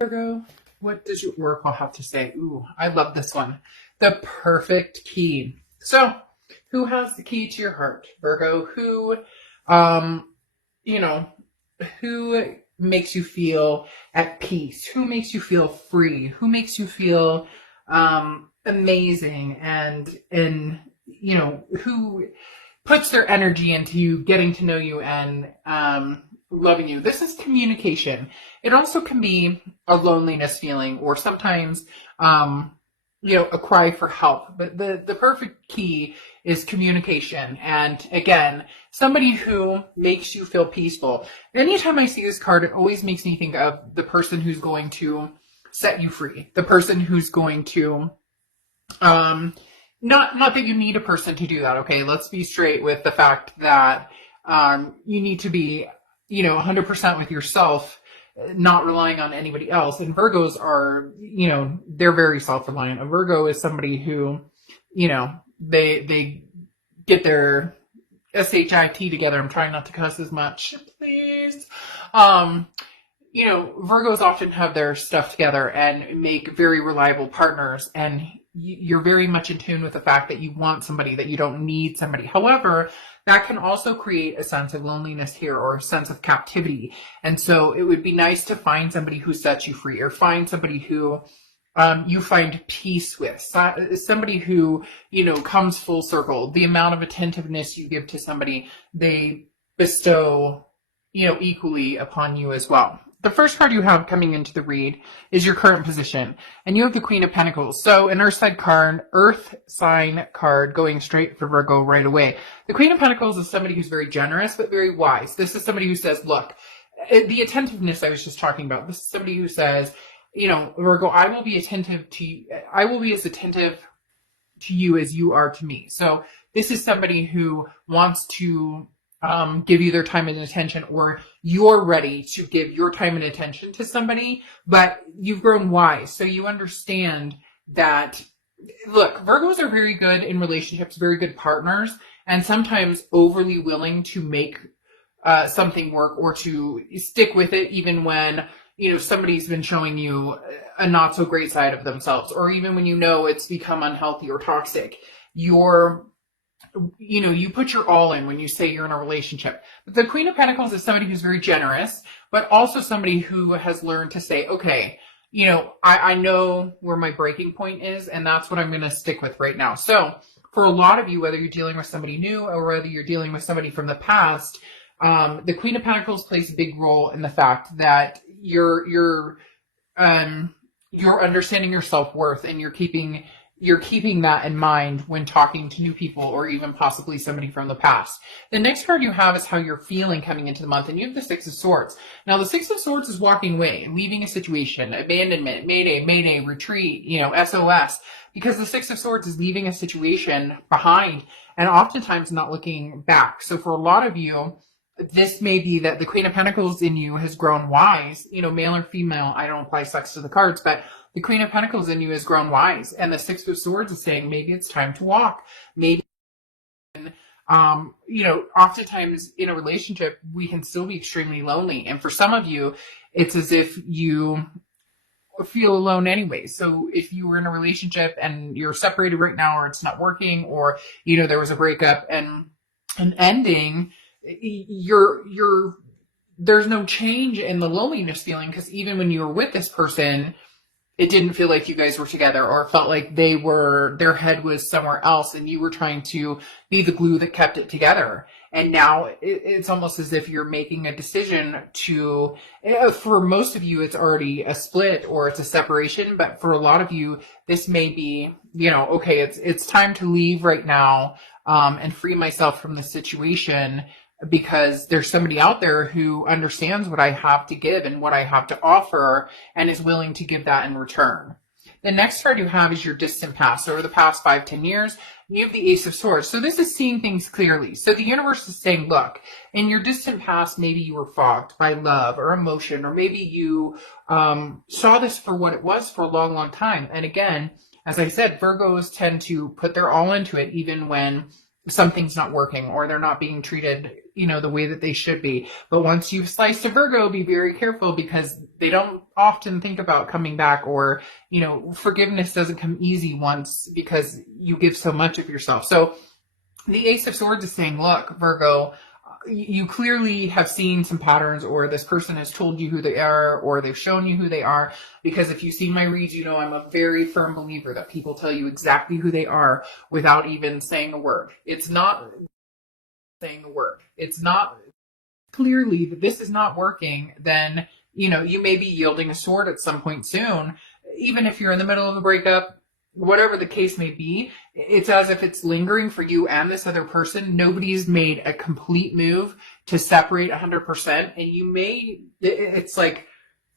Virgo, what does your oracle have to say? Ooh, I love this one. The perfect key. So, who has the key to your heart, Virgo? Um, you know, who makes you feel at peace? Who makes you feel free? Who makes you feel amazing? And who puts their energy into you getting to know you and loving you. This is communication. It also can be a loneliness feeling or sometimes a cry for help. But the perfect key is communication. And again, somebody who makes you feel peaceful. Anytime I see this card, it always makes me think of the person who's going to set you free, the person who's going to not that you need a person to do that. Okay, let's be straight with the fact that you need to be 100% with yourself, not relying on anybody else. And Virgos are, they're very self-reliant. A Virgo is somebody who, they get their SHIT together. I'm trying not to cuss as much, please. Virgos often have their stuff together and make very reliable partners, and you're very much in tune with the fact that you want somebody, that you don't need somebody. However, that can also create a sense of loneliness here or a sense of captivity. And so it would be nice to find somebody who sets you free, or find somebody who you find peace with, somebody who, comes full circle. The amount of attentiveness you give to somebody, they bestow, equally upon you as well. The first card you have coming into the read is your current position, and you have the Queen of Pentacles. So an Earth sign card going straight for Virgo right away. The Queen of Pentacles is somebody who's very generous, but very wise. This is somebody who says, look, the attentiveness I was just talking about, this is somebody who says, Virgo, I will be attentive to you. I will be as attentive to you as you are to me. So this is somebody who wants to give you their time and attention, or you're ready to give your time and attention to somebody, but you've grown wise. So you understand that, look, Virgos are very good in relationships, very good partners, and sometimes overly willing to make something work or to stick with it even when, somebody's been showing you a not so great side of themselves, or even when it's become unhealthy or toxic. You put your all in when you say you're in a relationship. But the Queen of Pentacles is somebody who's very generous, but also somebody who has learned to say, okay, I know where my breaking point is, and that's what I'm going to stick with right now. So for a lot of you, whether you're dealing with somebody new or whether you're dealing with somebody from the past, the Queen of Pentacles plays a big role in the fact that you're understanding your self-worth, and you're keeping that in mind when talking to new people or even possibly somebody from the past. The next card you have is how you're feeling coming into the month, and you have the Six of Swords. Now, the Six of Swords is walking away, leaving a situation, abandonment, mayday, retreat, SOS, because the Six of Swords is leaving a situation behind and oftentimes not looking back. So for a lot of you, this may be that the Queen of Pentacles in you has grown wise, male or female. I don't apply sex to the cards, but the Queen of Pentacles in you has grown wise. And the Six of Swords is saying maybe it's time to walk. Maybe, oftentimes in a relationship, we can still be extremely lonely. And for some of you, it's as if you feel alone anyway. So if you were in a relationship and you're separated right now, or it's not working, or, there was a breakup and an ending, there's no change in the loneliness feeling, because even when you were with this person, it didn't feel like you guys were together, or it felt like their head was somewhere else and you were trying to be the glue that kept it together. And now it's almost as if you're making a decision for most of you, it's already a split or it's a separation. But for a lot of you, this may be, okay, it's time to leave right now, and free myself from the situation, because there's somebody out there who understands what I have to give and what I have to offer and is willing to give that in return. The next card you have is your distant past, over the past 5-10 years. You have the Ace of Swords. So this is seeing things clearly. So the universe is saying, look, in your distant past, maybe you were fogged by love or emotion, or maybe you saw this for what it was for a long, long time. And again, as I said, Virgos tend to put their all into it, even when something's not working or they're not being treated the way that they should be. But once you've sliced a Virgo, be very careful, because they don't often think about coming back, or, forgiveness doesn't come easy once, because you give so much of yourself. So the Ace of Swords is saying, look, Virgo, you clearly have seen some patterns, or this person has told you who they are, or they've shown you who they are. Because if you've seen my reads, I'm a very firm believer that people tell you exactly who they are without even saying a word. It's not saying a word. It's not clearly that this is not working, then, you may be yielding a sword at some point soon. Even if you're in the middle of a breakup, whatever the case may be, it's as if it's lingering for you and this other person. Nobody's made a complete move to separate 100%. And it's like,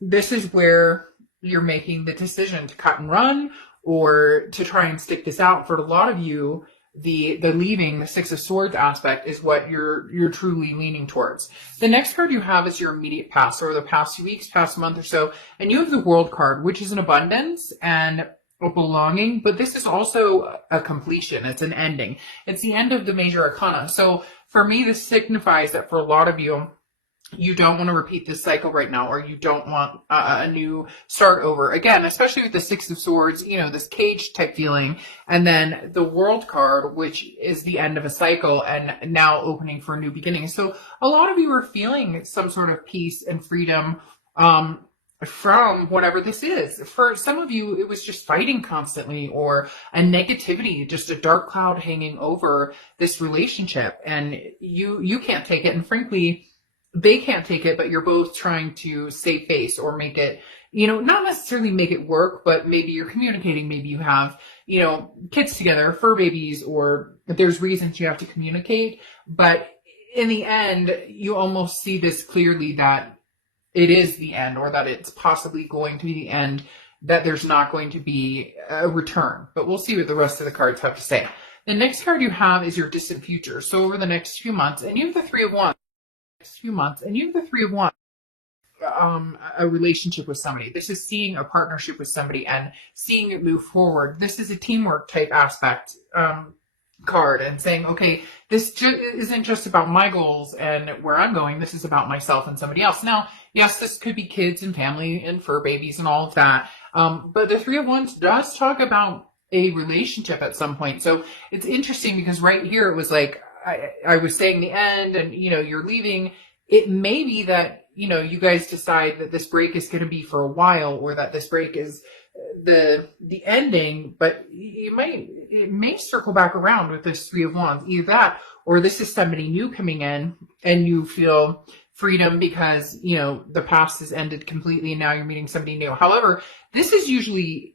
this is where you're making the decision to cut and run, or to try and stick this out. For a lot of you, the leaving, the Six of Swords aspect is what you're truly leaning towards. The next card you have is your immediate past, or the past few weeks, past month or so. And you have the World card, which is an abundance and a belonging, but this is also a completion. It's an ending. It's the end of the major arcana. So for me, this signifies that for a lot of you, you don't want to repeat this cycle right now, or you don't want a new start over again, especially with the Six of Swords, this cage type feeling. And then the World card, which is the end of a cycle and now opening for a new beginning. So a lot of you are feeling some sort of peace and freedom, from whatever this is. For some of you, it was just fighting constantly, or a negativity, just a dark cloud hanging over this relationship, and you can't take it. And frankly, they can't take it, but you're both trying to save face, or make it, not necessarily make it work, but maybe you're communicating. Maybe you have, kids together, fur babies, or there's reasons you have to communicate. But in the end, you almost see this clearly, that it is the end, or that it's possibly going to be the end, that there's not going to be a return. But we'll see what the rest of the cards have to say. The next card you have is your distant future. So over the next few months, and you have the Three of Wands. A relationship with somebody. This is seeing a partnership with somebody and seeing it move forward. This is a teamwork type aspect card, and saying, okay, this isn't just about my goals and where I'm going. This is about myself and somebody else. Now, yes, this could be kids and family and fur babies and all of that. But the Three of Wands does talk about a relationship at some point. So it's interesting, because right here it was like, I was saying the end, and, you're leaving. It may be that, you guys decide that this break is going to be for a while, or that this break is the ending, but it may circle back around with this Three of Wands. Either that, or this is somebody new coming in, and you feel freedom because, the past has ended completely, and now you're meeting somebody new. However, this is usually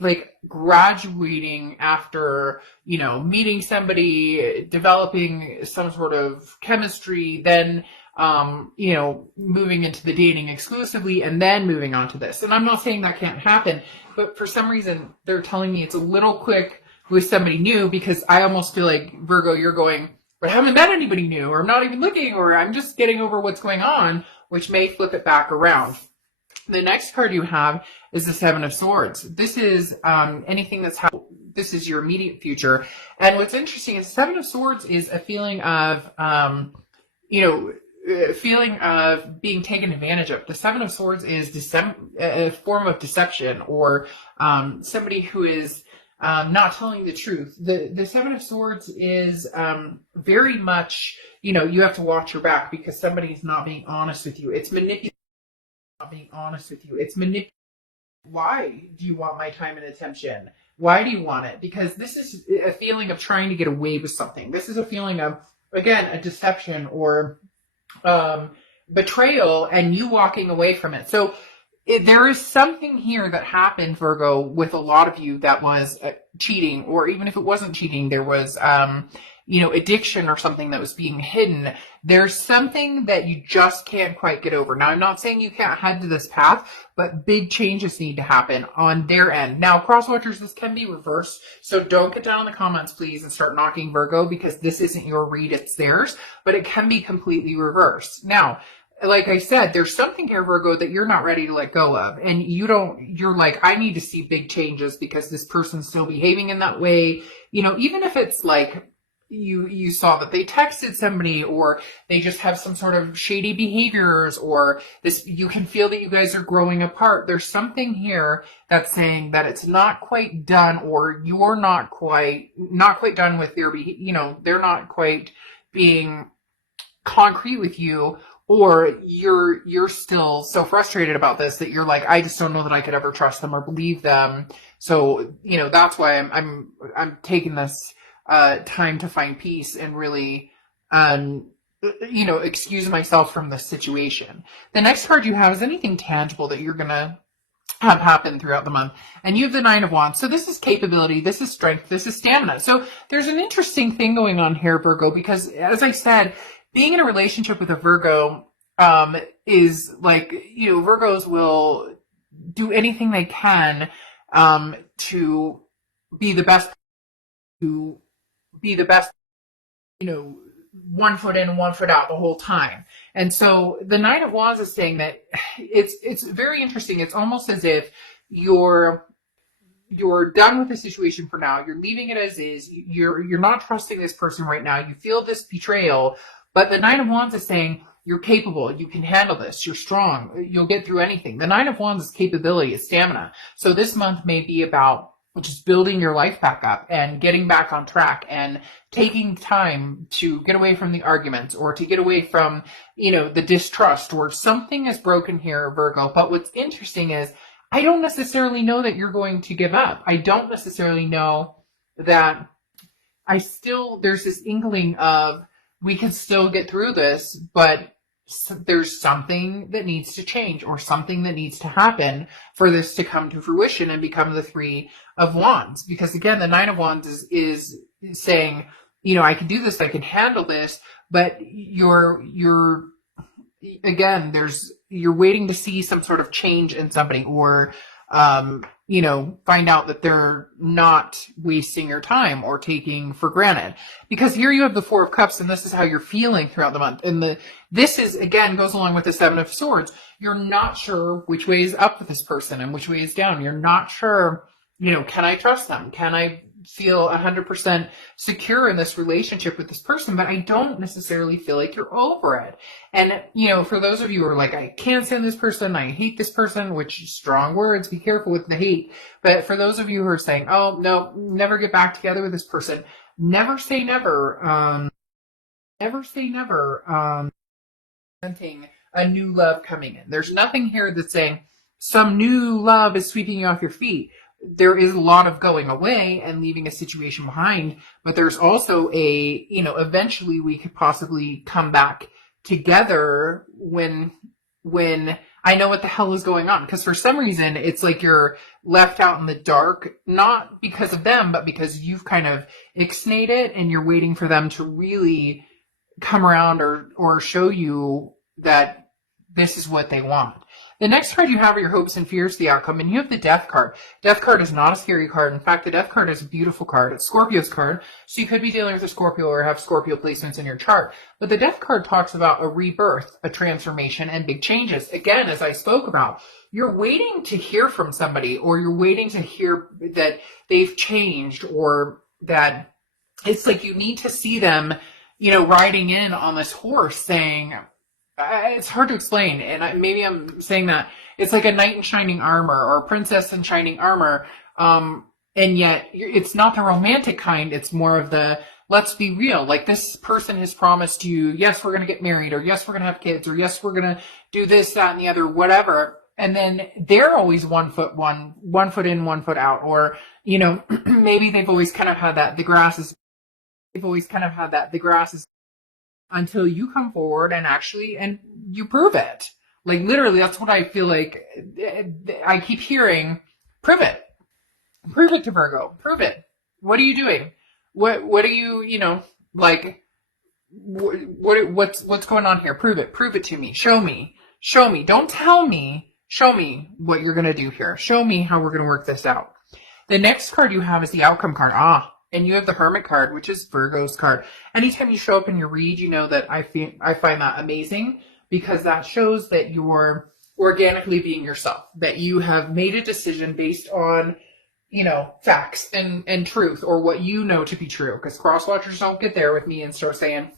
like graduating after, meeting somebody, developing some sort of chemistry, then, moving into the dating exclusively, and then moving on to this. And I'm not saying that can't happen, but for some reason they're telling me it's a little quick with somebody new, because I almost feel like, Virgo, you're going, but I haven't met anybody new, or I'm not even looking, or I'm just getting over what's going on, which may flip it back around. The next card you have is the Seven of Swords. This is anything that's this is your immediate future. And what's interesting is Seven of Swords is a feeling of, being taken advantage of. The Seven of Swords is a form of deception, or somebody who is not telling the truth. The Seven of Swords is very much, you have to watch your back, because somebody's not being honest with you. It's manipulating. Not being honest with you. It's manipulating. Why do you want my time and attention? Why do you want it? Because this is a feeling of trying to get away with something. This is a feeling of, again, a deception, or betrayal, and you walking away from it. So there is something here that happened, Virgo, with a lot of you that was cheating, or even if it wasn't cheating, there was, addiction or something that was being hidden. There's something that you just can't quite get over. Now, I'm not saying you can't head to this path, but big changes need to happen on their end. Now, crosswatchers, this can be reversed. So don't get down in the comments, please, and start knocking Virgo, because this isn't your read, it's theirs, but it can be completely reversed. Now, like I said, there's something here, Virgo, that you're not ready to let go of. And you're like, I need to see big changes, because this person's still behaving in that way. Even if it's like, you saw that they texted somebody, or they just have some sort of shady behaviors, or this, you can feel that you guys are growing apart. There's something here that's saying that it's not quite done, or you're not quite done with their they're not quite being concrete with you, or you're still so frustrated about this that you're like, I just don't know that I could ever trust them or believe them. So, that's why I'm taking this time to find peace and really excuse myself from this situation. The next card you have is anything tangible that you're gonna have happen throughout the month. And you have the Nine of Wands. So this is capability, this is strength, this is stamina. So there's an interesting thing going on here, Virgo, because as I said, being in a relationship with a Virgo is like, Virgos will do anything they can to be the best, to be the best, one foot in, one foot out the whole time. And so the Nine of Wands is saying that it's very interesting. It's almost as if you're done with the situation for now. You're leaving it as is. You're not trusting this person right now. You feel this betrayal, but the Nine of Wands is saying you're capable. You can handle this. You're strong. You'll get through anything. The Nine of Wands is capability, it's stamina. So this month may be about just building your life back up and getting back on track and taking time to get away from the arguments, or to get away from, the distrust, or something is broken here, Virgo. But what's interesting is I don't necessarily know that you're going to give up. I don't necessarily know that there's this inkling of we can still get through this, but there's something that needs to change, or something that needs to happen for this to come to fruition and become the Three of Wands. Because again, the Nine of Wands is saying, I can do this, I can handle this, but you're waiting to see some sort of change in somebody, or find out that they're not wasting your time or taking for granted. Because here you have the Four of Cups, and this is how you're feeling throughout the month. And this is, again, goes along with the Seven of Swords. You're not sure which way is up with this person and which way is down. You're not sure, can I trust them? Can I feel 100% secure in this relationship with this person? But I don't necessarily feel like you're over it. And, for those of you who are like, I can't stand this person, I hate this person, which strong words, be careful with the hate. But for those of you who are saying, oh, no, never get back together with this person, never say never. Never say never. A new love coming in. There's nothing here that's saying some new love is sweeping you off your feet. There is a lot of going away and leaving a situation behind, but there's also eventually we could possibly come back together when I know what the hell is going on. Because for some reason, it's like you're left out in the dark, not because of them, but because you've kind of ixnayed it and you're waiting for them to really come around or show you that this is what they want. The next card you have are your hopes and fears, the outcome, and you have the Death card. Death card is not a scary card. In fact, the Death card is a beautiful card. It's Scorpio's card, so you could be dealing with a Scorpio or have Scorpio placements in your chart. But the Death card talks about a rebirth, a transformation, and big changes. Again, as I spoke about, you're waiting to hear from somebody, or you're waiting to hear that they've changed, or that it's like you need to see them, riding in on this horse saying, it's hard to explain, and maybe I'm saying that it's like a knight in shining armor or a princess in shining armor, and yet it's not the romantic kind. It's more of the, let's be real, like this person has promised you, yes, we're going to get married, or yes, we're going to have kids, or yes, we're going to do this, that, and the other, whatever. And then they're always one foot in, one foot out, or maybe they've always kind of had that the grass is until you come forward and you prove it. Like literally, that's what I feel like. I keep hearing, prove it to Virgo, prove it. What are you doing? What are you, what's going on here? Prove it to me. Show me. Don't tell me. Show me what you're going to do here. Show me how we're going to work this out. The next card you have is the outcome card. And you have the Hermit card, which is Virgo's card. Anytime you show up in your read, you know that I find that amazing, because that shows that you're organically being yourself, that you have made a decision based on, facts and truth, or what you know to be true. Because cross watchers don't get there with me and start saying,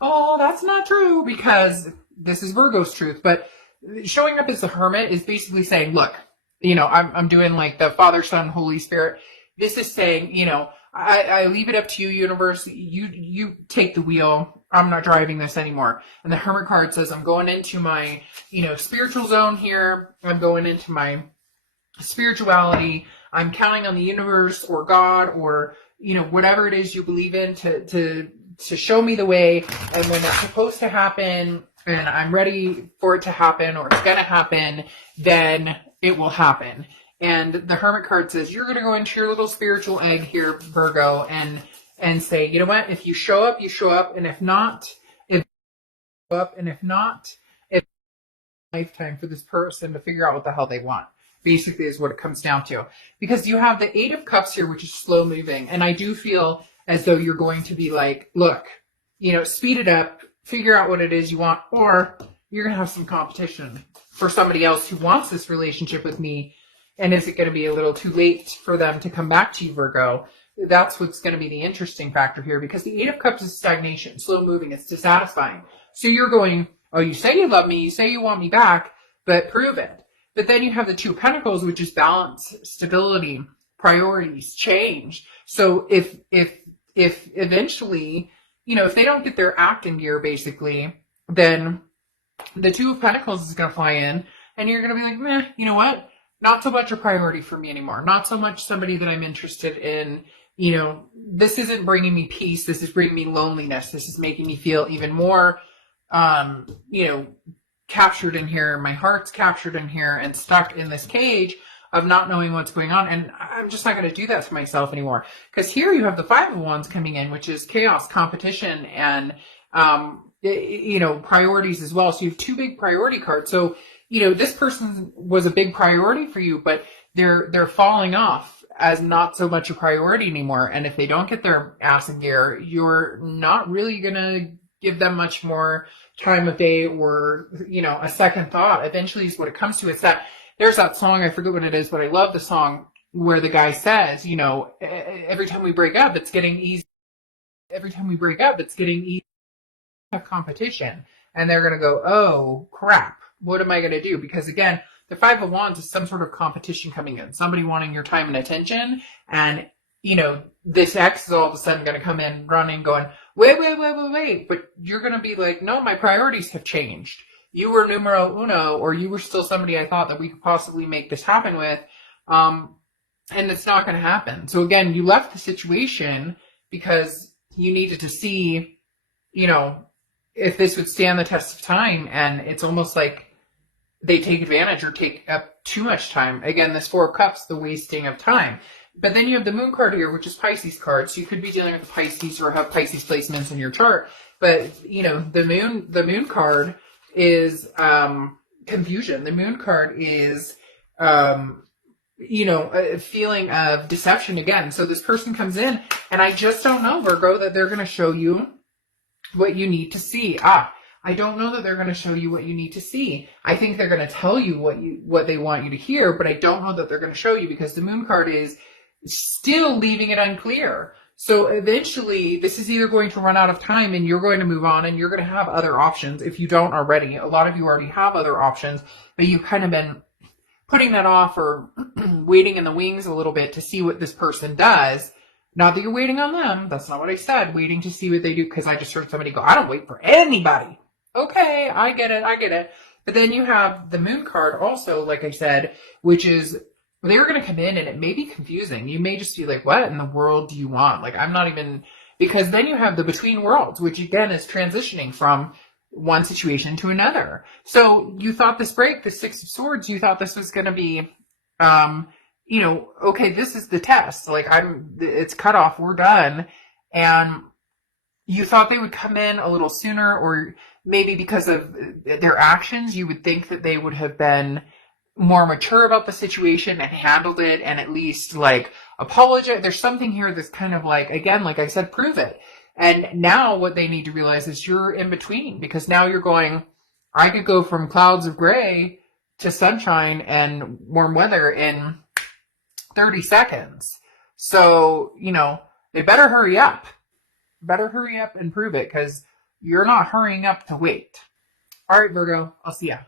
oh, that's not true, because this is Virgo's truth. But showing up as the hermit is basically saying, look, I'm doing like the Father, Son, Holy Spirit. This is saying, I leave it up to you, universe. You take the wheel. I'm not driving this anymore. And the Hermit card says, I'm going into my, spiritual zone here. I'm going into my spirituality. I'm counting on the universe or God or, whatever it is you believe in to show me the way. And when it's supposed to happen and I'm ready for it to happen, or it's going to happen, then it will happen. And the Hermit card says, you're going to go into your little spiritual egg here, Virgo, and say, you know what? If you show up, you show up. And if not, it's lifetime for this person to figure out what the hell they want. Basically is what it comes down to. Because you have the Eight of Cups here, which is slow moving. And I do feel as though you're going to be like, look, speed it up, figure out what it is you want, or you're going to have some competition for somebody else who wants this relationship with me. And is it going to be a little too late for them to come back to you, Virgo? That's what's going to be the interesting factor here, because the Eight of Cups is stagnation, slow moving, it's dissatisfying. So you're going, oh, you say you love me, you say you want me back, but prove it. But then you have the Two of Pentacles, which is balance, stability, priorities, change. So if eventually, if they don't get their act in gear, basically, then the Two of Pentacles is going to fly in, and you're going to be like, meh, you know what? Not so much a priority for me anymore. Not so much somebody that I'm interested in. This isn't bringing me peace. This is bringing me loneliness. This is making me feel even more, captured in here. My heart's captured in here and stuck in this cage of not knowing what's going on. And I'm just not going to do that to myself anymore. Because here you have the Five of Wands coming in, which is chaos, competition, and, priorities as well. So you have two big priority cards. So, this person was a big priority for you, but they're falling off as not so much a priority anymore. And if they don't get their ass in gear, you're not really going to give them much more time of day or, a second thought. Eventually is what it comes to. It's that there's that song, I forget what it is, but I love the song where the guy says, every time we break up, it's getting easy. Every time we break up, it's getting easy to have competition. And they're going to go, oh, crap. What am I going to do? Because again, the Five of Wands is some sort of competition coming in. Somebody wanting your time and attention. And, this ex is all of a sudden going to come in running, going, wait. But you're going to be like, no, my priorities have changed. You were numero uno, or you were still somebody I thought that we could possibly make this happen with. And it's not going to happen. So again, you left the situation because you needed to see, if this would stand the test of time. And it's almost like they take advantage or take up too much time. Again, this Four of Cups, the wasting of time. But then you have the Moon card here, which is Pisces card. So you could be dealing with Pisces or have Pisces placements in your chart. But, the Moon card is confusion. The Moon card is, a feeling of deception again. So this person comes in, and I just don't know, Virgo, that they're going to show you what you need to see. I don't know that they're going to show you what you need to see. I think they're going to tell you what they want you to hear, but I don't know that they're going to show you, because the Moon card is still leaving it unclear. So eventually this is either going to run out of time and you're going to move on and you're going to have other options if you don't already. A lot of you already have other options, but you've kind of been putting that off or waiting in the wings a little bit to see what this person does. Not that you're waiting on them. That's not what I said. Waiting to see what they do, because I just heard somebody go, I don't wait for anybody. Okay, I get it. But then you have the Moon card also, like I said, which is they're going to come in and it may be confusing. You may just be like, what in the world do you want? Like, I'm not even, because then you have the Between Worlds, which again is transitioning from one situation to another. So you thought this break, the Six of Swords, you thought this was going to be, okay, this is the test. Like it's cut off. We're done. And you thought they would come in a little sooner, or maybe because of their actions, you would think that they would have been more mature about the situation and handled it and at least like apologize. There's something here that's kind of like, again, like I said, prove it. And now what they need to realize is you're in between, because now you're going, I could go from clouds of gray to sunshine and warm weather in 30 seconds. So, you know, they better hurry up. Better hurry up and prove it because you're not hurrying up to wait. All right, Virgo, I'll see ya.